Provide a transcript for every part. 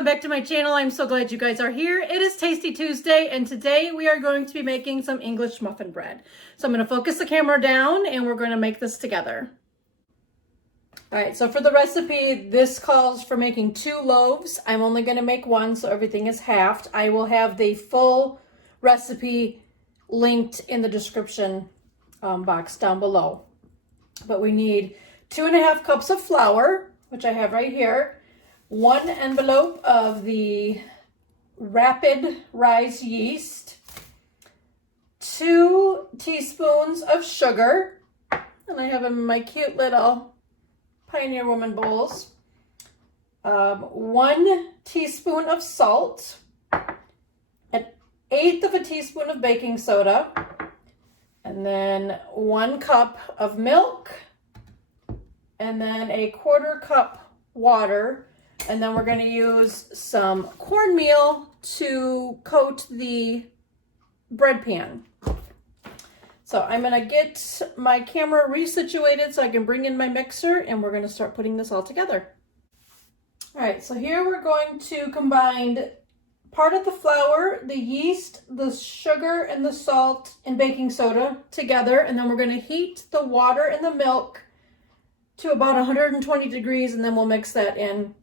welcome back to my channel. I'm so glad you guys are here. It is Tasty Tuesday, and today we are going to be making some English muffin bread. So I'm going to focus the camera down and we're going to make this together. All right, so for the recipe, this calls for making 2 loaves. I'm only going to make 1, so everything is halved. I will have the full recipe linked in the description box down below. But we need 2.5 cups of flour, which I have right here, 1 envelope of the rapid rise yeast, 2 teaspoons of sugar, and I have them in my cute little Pioneer Woman bowls, 1 teaspoon of salt, 1/8 of a teaspoon of baking soda, and then 1 cup of milk, and then 1/4 cup water, and then we're going to use some cornmeal to coat the bread pan. So I'm going to get my camera resituated so I can bring in my mixer, and we're going to start putting this all together. All right, so here we're going to combine part of the flour, the yeast, the sugar, and the salt and baking soda together, and then we're going to heat the water and the milk to about 120 degrees, and then we'll mix that in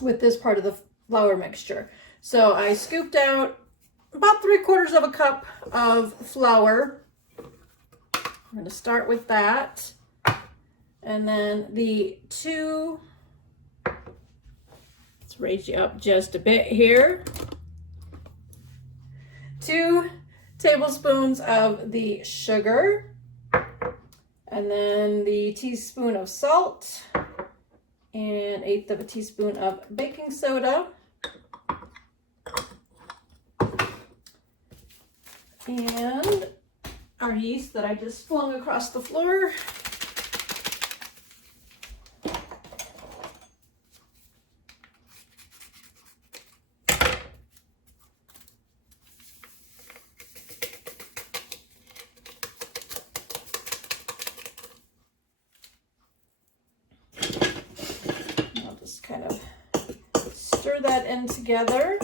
with this part of the flour mixture. So I scooped out about 3/4 of a cup of flour. I'm going to start with that. And then the 2, let's raise you up just a bit here. 2 tablespoons of the sugar. And then the teaspoon of salt. And 1/8 of a teaspoon of baking soda. And our yeast that I just flung across the floor. I'll just kind of stir that in together.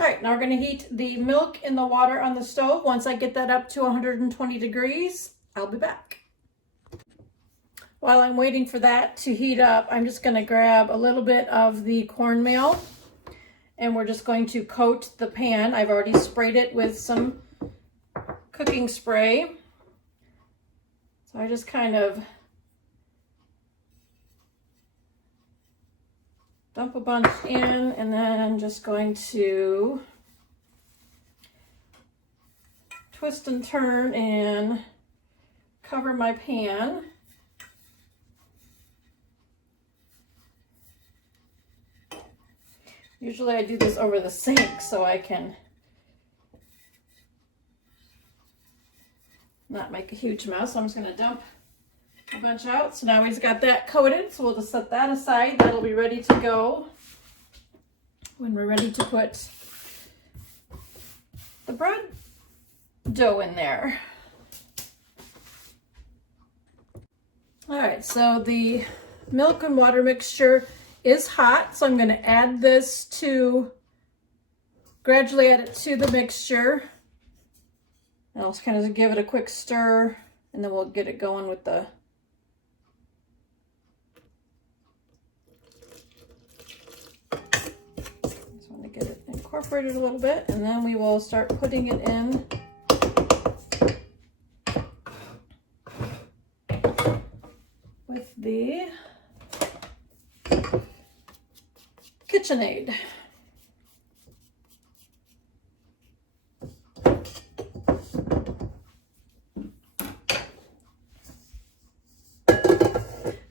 All right, now we're going to heat the milk and the water on the stove. Once I get that up to 120 degrees, I'll be back. While I'm waiting for that to heat up, I'm just going to grab a little bit of the cornmeal, and we're just going to coat the pan. I've already sprayed it with some cooking spray. So I just kind of dump a bunch in, and then I'm just going to twist and turn and cover my pan. Usually I do this over the sink so I can not make a huge mess. So I'm just going to dump a bunch out. So now we've got that coated, so we'll just set that aside. That'll be ready to go when we're ready to put the bread dough in there. All right, so the milk and water mixture is hot, so I'm going to add this gradually add it to the mixture. I'll just kind of give it a quick stir, and then we'll get it going with the get it incorporated a little bit, and then we will start putting it in with the KitchenAid.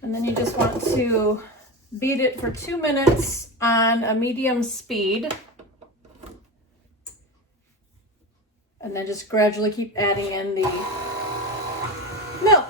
And then you just want to beat it for 2 minutes on a medium speed. And then just gradually keep adding in the milk.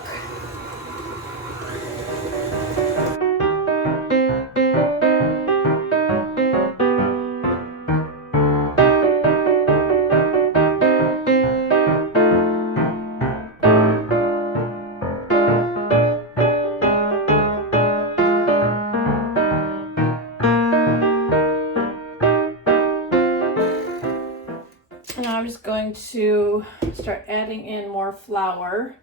going to start adding in more flour.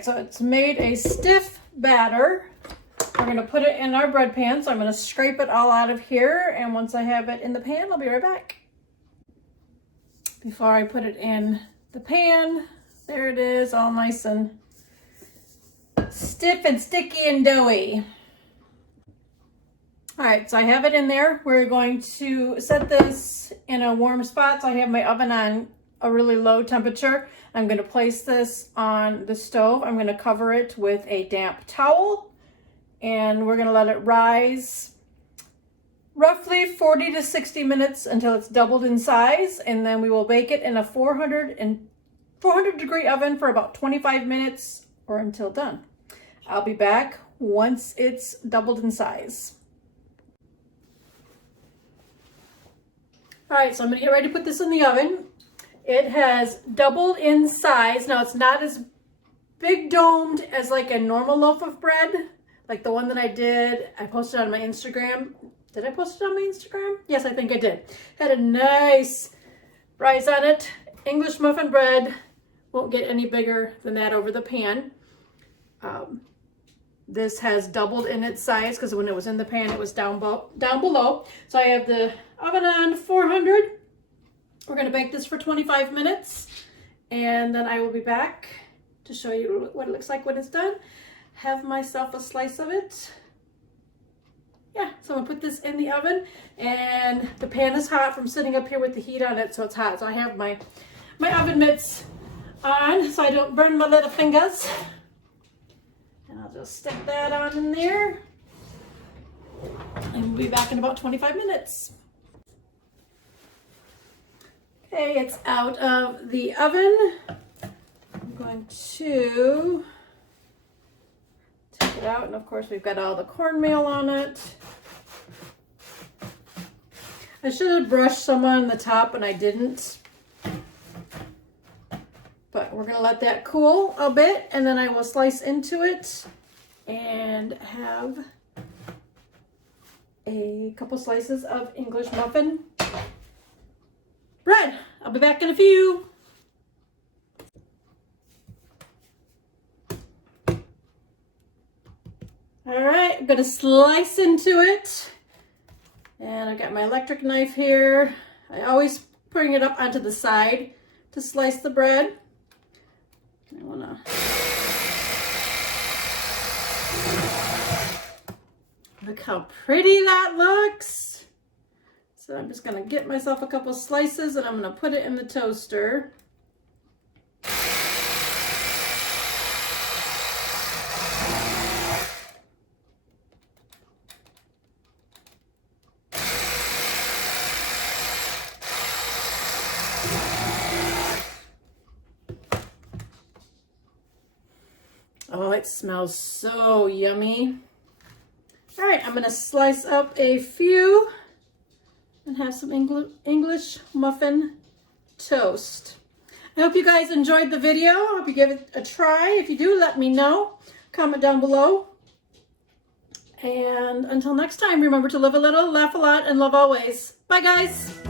So it's made a stiff batter. We're going to put it in our bread pan. So I'm going to scrape it all out of here. And once I have it in the pan, I'll be right back. Before I put it in the pan, there it is, all nice and stiff and sticky and doughy. All right, so I have it in there. We're going to set this in a warm spot. So I have my oven on a really low temperature. I'm going to place this on the stove. I'm going to cover it with a damp towel, and we're going to let it rise roughly 40 to 60 minutes until it's doubled in size, and then we will bake it in a 400 degree oven for about 25 minutes or until done. I'll be back once it's doubled in size. All right, so I'm going to get ready to put this in the oven. It has doubled in size. Now it's not as big domed as like a normal loaf of bread, like the one that I posted on my Instagram. Did I post it on my Instagram? Yes, I think I did. Had a nice rise on it. English muffin bread won't get any bigger than that over the pan. This has doubled in its size because when it was in the pan, it was down below. So I have the oven on 400. We're going to bake this for 25 minutes, and then I will be back to show you what it looks like when it's done. Have myself a slice of it. Yeah, so I'm going to put this in the oven, and the pan is hot from sitting up here with the heat on it, so it's hot. So I have my oven mitts on so I don't burn my little fingers. And I'll just stick that on in there, and we'll be back in about 25 minutes. Okay, it's out of the oven. I'm going to take it out, and of course we've got all the cornmeal on it. I should have brushed some on the top and I didn't. But we're going to let that cool a bit, and then I will slice into it and have a couple slices of English muffin bread. I'll be back in a few. All right, I'm gonna slice into it. And I've got my electric knife here. I always bring it up onto the side to slice the bread. I wanna look how pretty that looks. So I'm just gonna get myself a couple slices and I'm gonna put it in the toaster. Oh, it smells so yummy. All right, I'm gonna slice up a few and have some English muffin toast. I hope you guys enjoyed the video. I hope you give it a try. If you do, let me know. Comment down below. And until next time, remember to live a little, laugh a lot, and love always. Bye, guys.